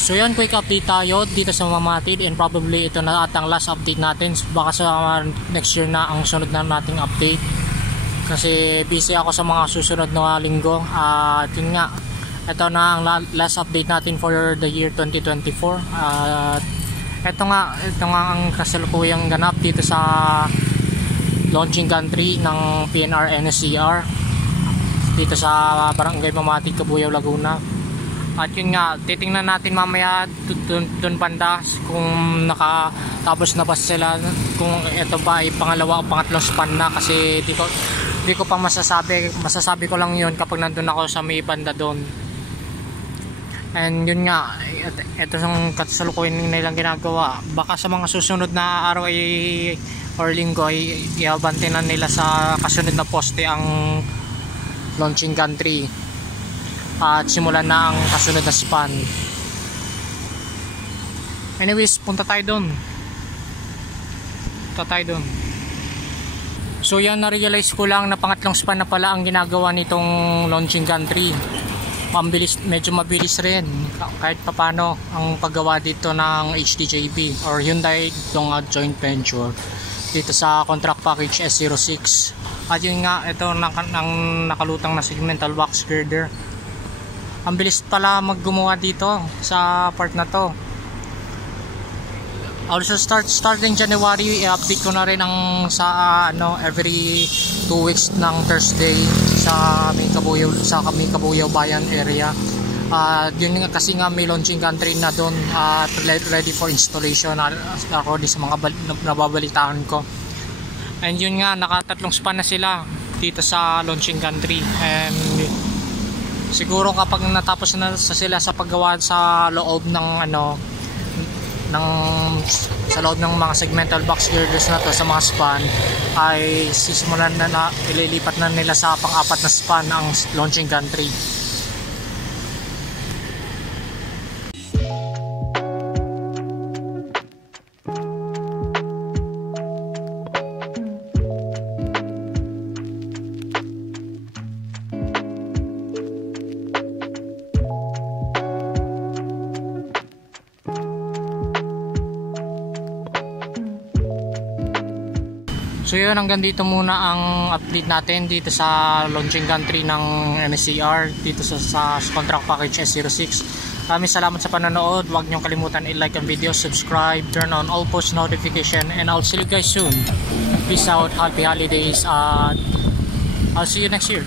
So yan, quick update tayo dito sa Mamatid, and probably ito na atang last update natin. Baka sa next year na ang sunod na nating update, kasi busy ako sa mga susunod na linggo. At yun nga, ito na ang last update natin for the year 2024. Ito nga ang kasalukuyang ganap dito sa launching country ng PNR NSCR dito sa Barangay Mamatid, Cabuyao, Laguna. At yun nga, titingnan natin mamaya dun banda kung nakatapos na ba sila, kung ito ba ay pangalawa o pangatlong span na, kasi di ko pa masasabi ko lang yun kapag nandun ako sa may banda doon. And yun nga, ito yung kasalukuyan nilang ginagawa. Baka sa mga susunod na araw or linggo ay iabante na nila sa kasunod na poste ang launching country at simulan na ang kasunod na span. Anyways, punta tayo doon. So yan, na-realize ko lang na pangatlong span na pala ang ginagawa nitong launching country. Medyo mabilis rin kahit papano ang paggawa dito ng HDJB or Hyundai Dongad joint venture dito sa contract package S06. At yun nga, ito ang nakalutang na segmental box girder. Ang bilis pala maggumawa dito sa part na to. Also starting January, i-update ko na rin ang sa every 2 weeks ng Thursday sa Cabuyao Bayan area. Yun nga, kasi nga may launching country na doon at ready for installation ako din sa mga nababalitaan ko. And yun nga, nakatatlong span na sila dito sa launching country, and siguro kapag natapos na sila sa paggawa sa loob ng sa loob ng mga segmental box girders na to sa mga span, ay sisimulan na ililipat na nila sa pang-apat na span ang launching country. So yun, hanggang dito muna ang update natin dito sa launching country ng NSCR dito sa contract package S06. Maraming salamat sa panonood. Huwag niyong kalimutan i-like ang video, subscribe, turn on all post notification, and I'll see you guys soon. Peace out, happy holidays, at I'll see you next year.